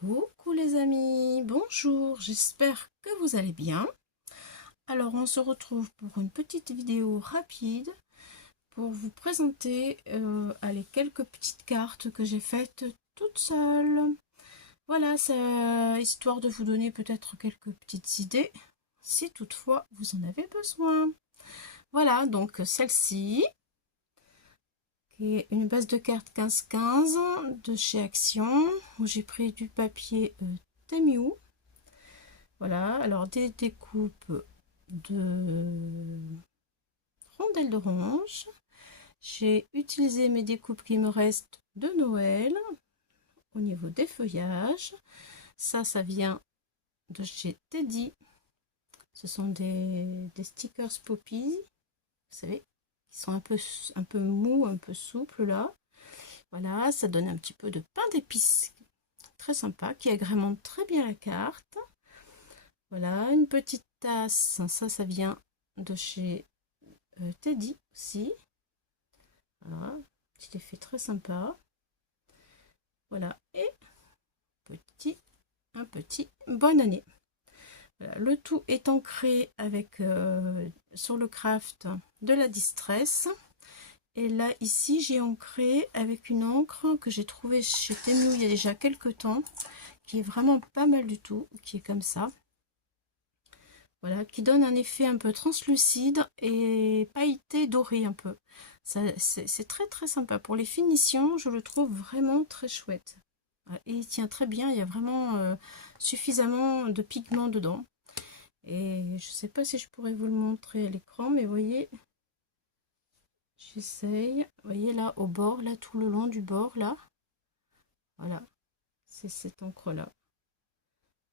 Coucou les amis, bonjour, j'espère que vous allez bien. Alors on se retrouve pour une petite vidéo rapide pour vous présenter allez, quelques petites cartes que j'ai faites toute seule. Voilà, c'est histoire de vous donner peut-être quelques petites idées, si toutefois vous en avez besoin. Voilà, donc celle-ci, qui est une base de cartes 15-15 de chez Action, où j'ai pris du papier Temiu. Voilà, alors des découpes de rondelles d'orange. J'ai utilisé mes découpes qui me restent de Noël au niveau des feuillages. Ça vient de chez Teddy. Ce sont des stickers Poppy, vous savez, qui sont un peu mous, un peu souples là. Voilà, ça donne un petit peu de pain d'épices très sympa qui agrémente très bien la carte. Voilà, une petite tasse, ça vient de chez Teddy aussi. Voilà, petit effet très sympa. Voilà, et un petit bonne année. Voilà, le tout est ancré avec sur le craft de la distress. Et là, ici, j'ai ancré avec une encre que j'ai trouvée chez Temu il y a déjà quelques temps, qui est vraiment pas mal du tout, qui est comme ça. Voilà, qui donne un effet un peu translucide et pailleté doré un peu. C'est très sympa. Pour les finitions, je le trouve vraiment très chouette. Et il tient très bien, il y a vraiment suffisamment de pigments dedans. Et je sais pas si je pourrais vous le montrer à l'écran, mais vous voyez, j'essaye. Vous voyez là, au bord, là, tout le long du bord, là. Voilà, c'est cette encre-là.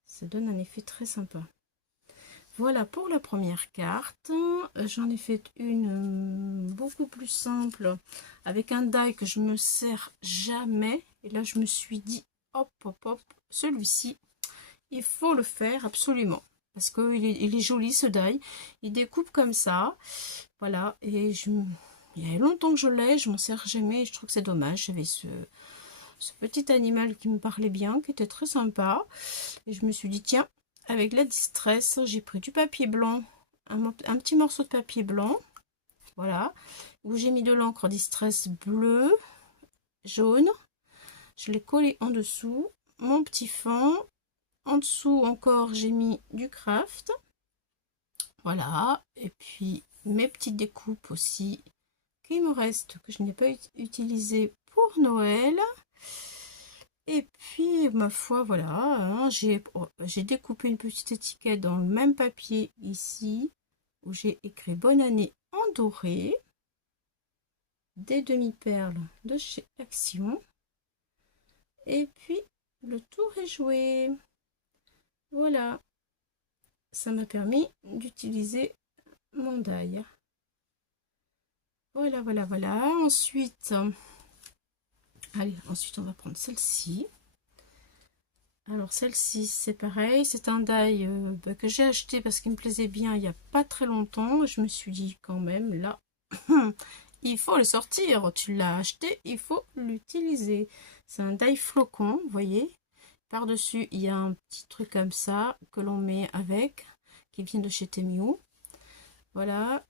Ça donne un effet très sympa. Voilà pour la première carte. J'en ai fait une beaucoup plus simple avec un die que je me sers jamais. Et là, je me suis dit, hop, celui-ci, il faut le faire absolument. Parce qu'il il est joli ce die. Il découpe comme ça. Voilà. Et il y a longtemps que je l'ai, je m'en sers jamais. Et je trouve que c'est dommage. J'avais ce petit animal qui me parlait bien, qui était très sympa. Et je me suis dit, tiens, avec la distress, j'ai pris du papier blanc, un petit morceau de papier blanc, voilà, où j'ai mis de l'encre distress bleu, jaune. Je l'ai collé en dessous, mon petit fond. En dessous encore, j'ai mis du craft. Voilà, et puis mes petites découpes aussi qui me restent, que je n'ai pas utilisé pour Noël. Et puis, ma foi, voilà, hein, j'ai découpé une petite étiquette dans le même papier ici, où j'ai écrit bonne année en doré, des demi-perles de chez Action, et puis le tour est joué. Voilà, ça m'a permis d'utiliser mon die. Voilà. Ensuite, allez, ensuite on va prendre celle-ci. Alors celle-ci, c'est pareil, c'est un die que j'ai acheté parce qu'il me plaisait bien il n'y a pas très longtemps. Je me suis dit quand même, là, il faut le sortir. Tu l'as acheté, il faut l'utiliser. C'est un die flocon, vous voyez. Par-dessus, il y a un petit truc comme ça que l'on met avec, qui vient de chez Temu. Voilà,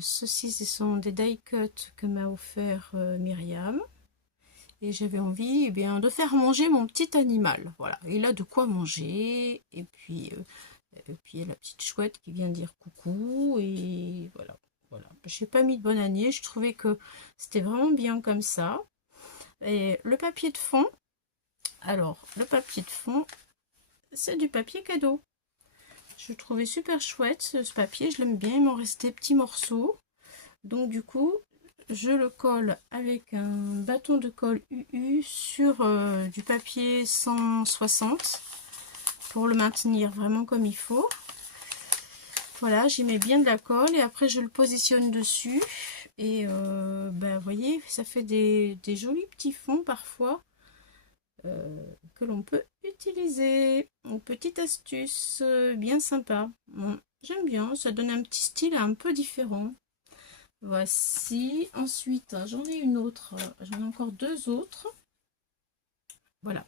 ceux-ci, ce sont des die cuts que m'a offert Myriam. Et j'avais envie de faire manger mon petit animal. Voilà, il a de quoi manger. Et puis il y a la petite chouette qui vient dire coucou. Et voilà. Je n'ai pas mis de bonne année. Je trouvais que c'était vraiment bien comme ça. Et le papier de fond. Alors, le papier de fond, c'est du papier cadeau. Je trouvais super chouette ce papier. Je l'aime bien. Il m'en restait petits morceaux. Donc du coup, je le colle avec un bâton de colle UU sur du papier 160 pour le maintenir vraiment comme il faut. Voilà, j'y mets bien de la colle et après je le positionne dessus. Et vous voyez, ça fait des jolis petits fonds parfois que l'on peut utiliser. Une petite astuce bien sympa. Bon, j'aime bien, ça donne un petit style un peu différent. Voici. Ensuite, j'en ai une autre. J'en ai encore deux autres. Voilà.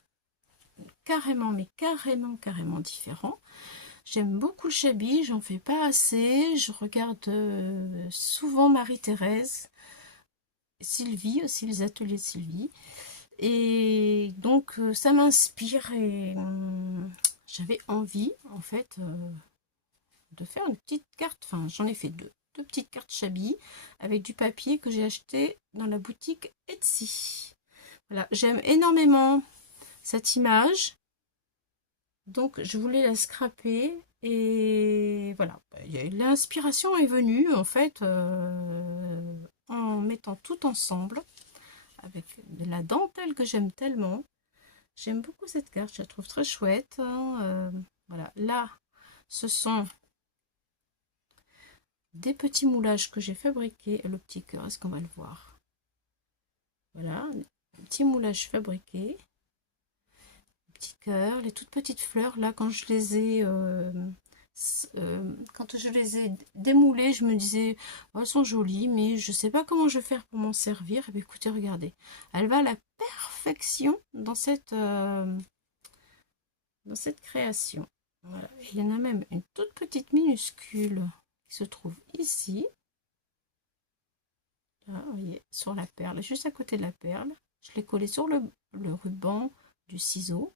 carrément, mais carrément différent. J'aime beaucoup le Shabby, j'en fais pas assez. Je regarde souvent Marie-Thérèse, Sylvie, aussi les ateliers de Sylvie. Et donc ça m'inspire et j'avais envie en fait de faire une petite carte. Enfin, j'en ai fait deux petites cartes Shabby avec du papier que j'ai acheté dans la boutique Etsy. Voilà, j'aime énormément cette image. Donc je voulais la scraper et voilà, l'inspiration est venue en fait en mettant tout ensemble avec de la dentelle que j'aime tellement. J'aime beaucoup cette carte, je la trouve très chouette. Voilà, là ce sont des petits moulages que j'ai fabriqués. Le petit cœur, est-ce qu'on va le voir? Voilà, un petit moulage fabriqué. Petit cœur, les toutes petites fleurs là quand je les ai démoulées, je me disais oh, elles sont jolies mais je sais pas comment je vais faire pour m'en servir. Et bien écoutez, regardez, elle va à la perfection dans cette création. Voilà. Il y en a même une toute petite minuscule qui se trouve ici, là, vous voyez, sur la perle, juste à côté de la perle. Je l'ai collé sur le ruban du ciseau.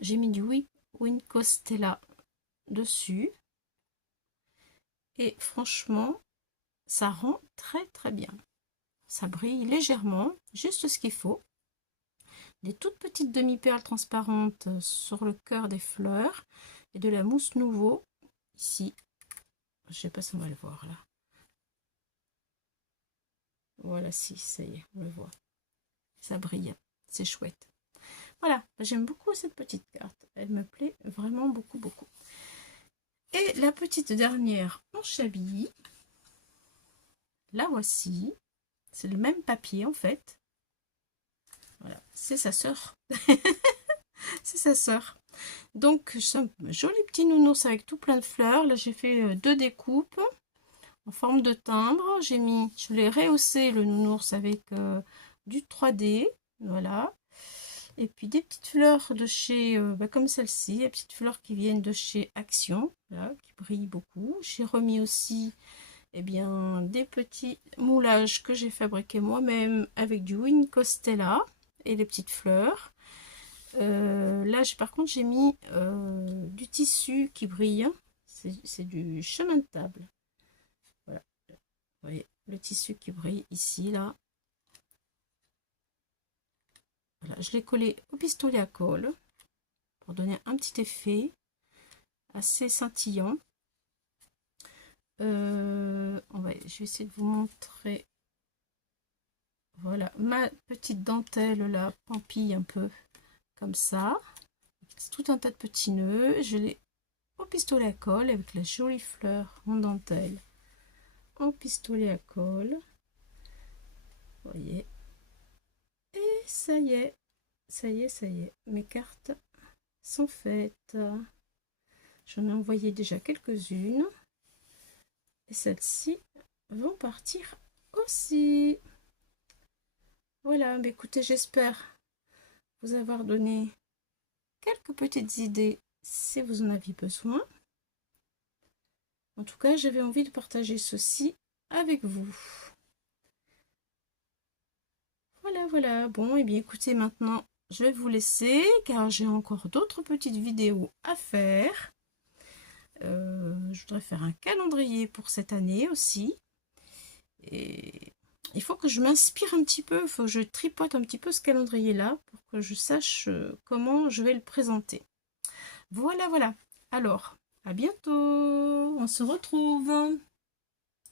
J'ai mis du Wincostella dessus. Et franchement, ça rend très bien. Ça brille légèrement, juste ce qu'il faut. Des toutes petites demi-perles transparentes sur le cœur des fleurs. Et de la mousse nouveau, ici. Je sais pas si on va le voir là. Voilà, si, ça y est, on le voit. Ça brille, c'est chouette. Voilà, j'aime beaucoup cette petite carte. Elle me plaît vraiment beaucoup. Et la petite dernière en Shabby, la voici. C'est le même papier en fait. Voilà, c'est sa sœur. C'est sa sœur. Donc, c'est un joli petit nounours avec tout plein de fleurs. Là, j'ai fait 2 découpes en forme de timbre. Je l'ai rehaussé le nounours avec du 3D. Voilà. Et puis des petites fleurs de chez, comme celle-ci, les petites fleurs qui viennent de chez Action, là, qui brillent beaucoup. J'ai remis aussi des petits moulages que j'ai fabriqués moi-même avec du Wincostella et les petites fleurs. Là, par contre, j'ai mis du tissu qui brille. C'est du chemin de table. Voilà. Vous voyez, le tissu qui brille ici, là. Voilà, je l'ai collé au pistolet à colle pour donner un petit effet assez scintillant. Je vais essayer de vous montrer. Voilà, ma petite dentelle là, pampille un peu comme ça. C'est tout un tas de petits nœuds. Je l'ai au pistolet à colle avec la jolie fleur en dentelle. Au pistolet à colle. Vous voyez. Et ça y est. Ça y est. Mes cartes sont faites. J'en ai envoyé déjà quelques-unes. Et celles-ci vont partir aussi. Voilà, mais écoutez, j'espère vous avoir donné quelques petites idées si vous en aviez besoin. En tout cas, j'avais envie de partager ceci avec vous. Voilà. Bon, et bien écoutez, maintenant, je vais vous laisser car j'ai encore d'autres petites vidéos à faire. Je voudrais faire un calendrier pour cette année aussi. Et il faut que je m'inspire un petit peu, il faut que je tripote un petit peu ce calendrier-là pour que je sache comment je vais le présenter. Voilà. Alors, à bientôt, on se retrouve.